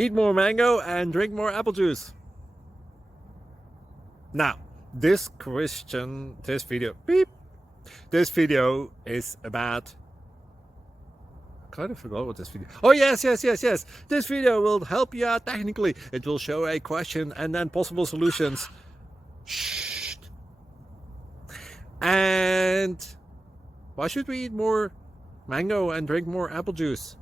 Eat more mango and drink more apple juice. Now, this video is about, I kind of forgot what this video. Oh yes. This video will help you out technically. It will show a question and then possible solutions. Shh. And why should we eat more mango and drink more apple juice?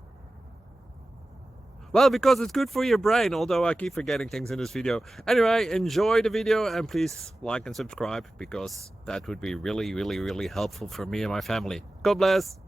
Well, because it's good for your brain, although I keep forgetting things in this video. Anyway, enjoy the video and please like and subscribe, because that would be really helpful for me and my family. God bless!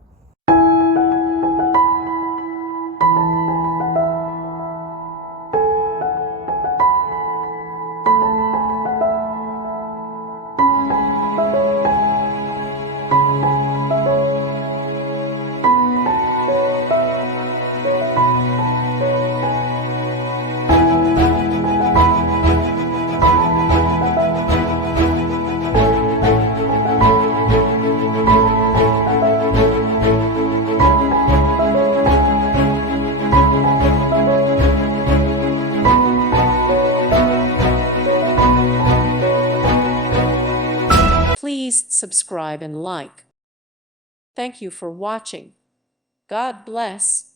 Please subscribe and like. Thank you for watching. God bless.